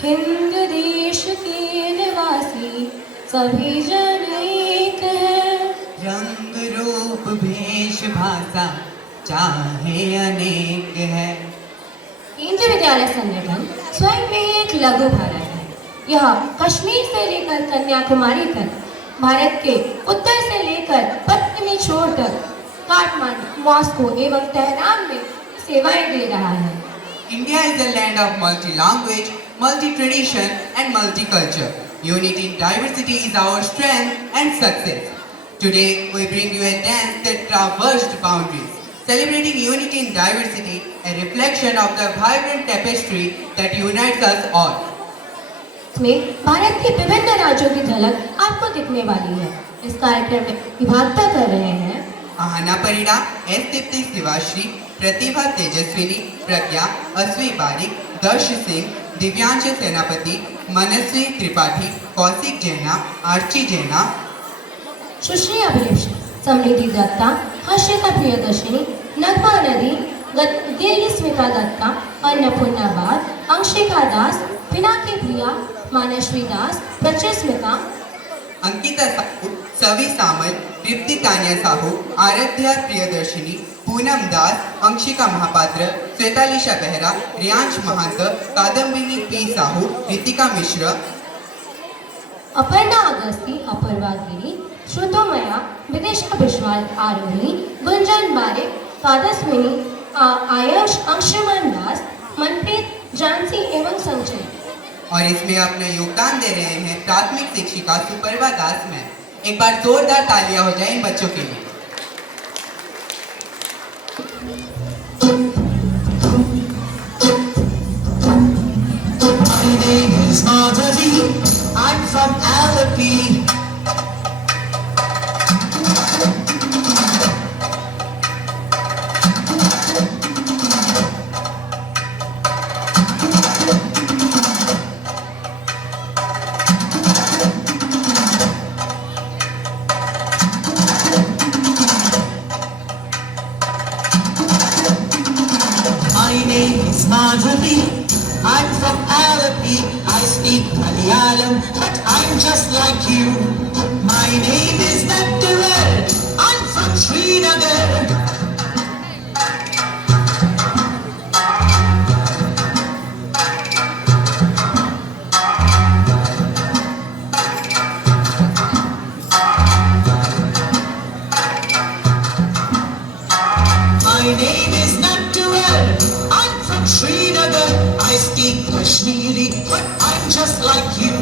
हिंद देश के निवासी सभी जन एक है। रंग रूप भेष भाषा चाहे अनेक है। केंद्रीय विद्यालय संगठन स्वयं में एक लघु भारत है। यह कश्मीर से लेकर कन्याकुमारी तक, भारत के उत्तर से लेकर पश्चिमी छोर तक, काठमांडू, मॉस्को एवं तेहरान में सेवाएं दे रहा है। India is the land of multi-language, multi-tradition and multi-culture. Unity in diversity is our strength and success. Today, we bring you a dance that traversed boundaries, celebrating unity in diversity, a reflection of the vibrant tapestry that unites us all. इसमें भारत के विभिन्न राज्यों की झलक आपको दिखने वाली है। इस कार्यक्रम में विभागता कर रहे हैं आहना परिणा, एस दीप्ति शिवाश्री, प्रतिभा तेजस्विनी, प्रज्ञा अस्वी बारिक, दर्श सिंह, दिव्यांश सेनापति, मनस्वी त्रिपाठी, कौशिक जैना, आर्ची जैना, सुश्री अभिलेष, समृद्धि दत्ता, हर्षिता प्रियदर्शिनी, नगमा नदी, गिरी स्मिता दत्ता, अन्नपूर्णा बाग, अंशिका दास, पिनाकी प्रिया, मानश्वी दास, प्रचुर स्मिता, अंकिता साहू, सवी सामल, तृप्ति तान्या साहू, आराध्या प्रियदर्शिनी, पूनम दास, अंशिका महापात्र, श्वेतालिशा बेहरा, रियांश महंत, कादम्बिनी पी साहू, रितिका मिश्र, अपर्णा अगस्ती, अपर्वा गिरी, श्रुतोमया, विदिशा विश्वाल आरोही, गुंजन बारिक, कादस्मिनी, आयुष, अंशुमन दास, मनप्रीत, जानसी एवं संजय। और इसमें अपना योगदान दे रहे हैं प्राथमिक शिक्षिका सुपर्वा दास मैम। एक बार जोरदार तालियां हो जाए इन बच्चों के लिए। My name is Madhavi, I'm from Alleppey. My name is Madhavi, I'm from Alleppey. I speak Malayalam, but I'm just like you. My name is attire, I'm from Srinagar. My name is Nattual, I'm from Srinagar. I speak Kashmiri, but I'm just like you.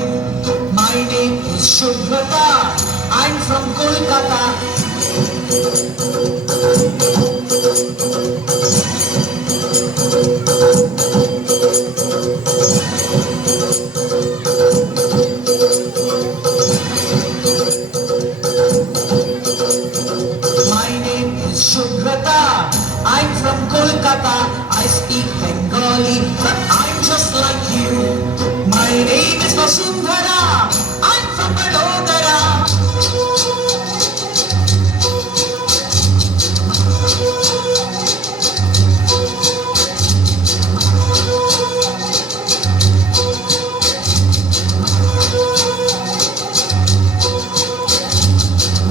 My name is Shubhrata, I'm from Kolkata. My name is Shubhrata, I'm from Kolkata. I speak Bengali, but I'm just like you. My name is Vasundhara, I'm from Vadodara.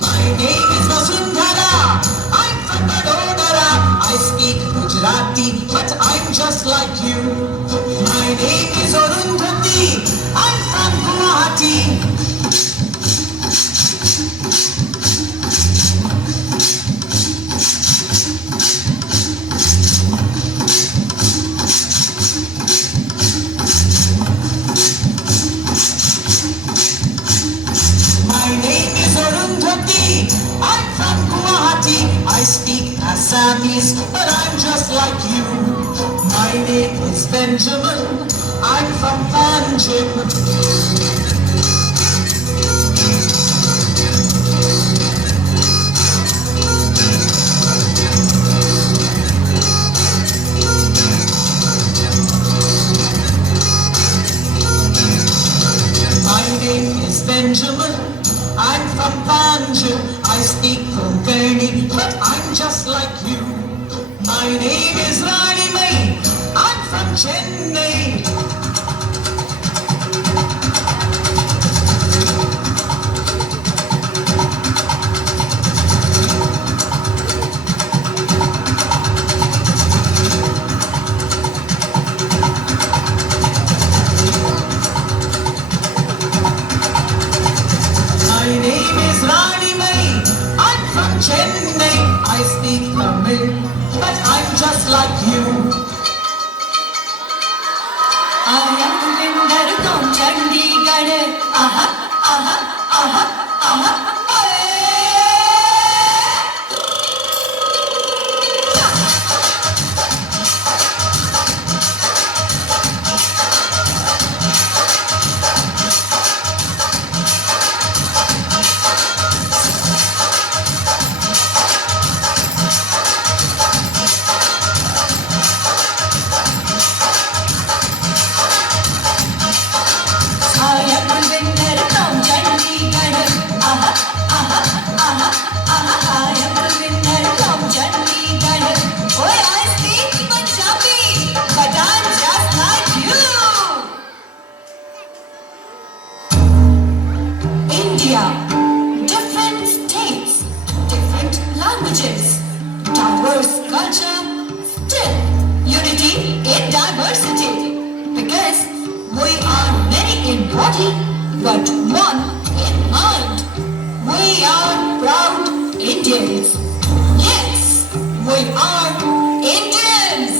My name is Vasundhara, I'm from Vadodara. I speak Gujarati, but I'm just like you. My name is Arundhati, I'm from Guwahati. My name is Arundhati, I'm from Guwahati. I speak Assamese, but I'm just like you. My name is Benjamin, I'm from Panjim. My name is Benjamin, I'm from Panjim. I speak Konkani, but I'm just like you. My name is Rani Mai, I'm from Chennai. Rani Mai. I'm from Chennai. I speak Tamil, but I'm just like you. I am Vinder from Chandigarh. Aha, aha, aha, aha. Different states, different languages, diverse culture, still unity in diversity. Because we are many in body, but one in mind. We are proud Indians. Yes, we are Indians.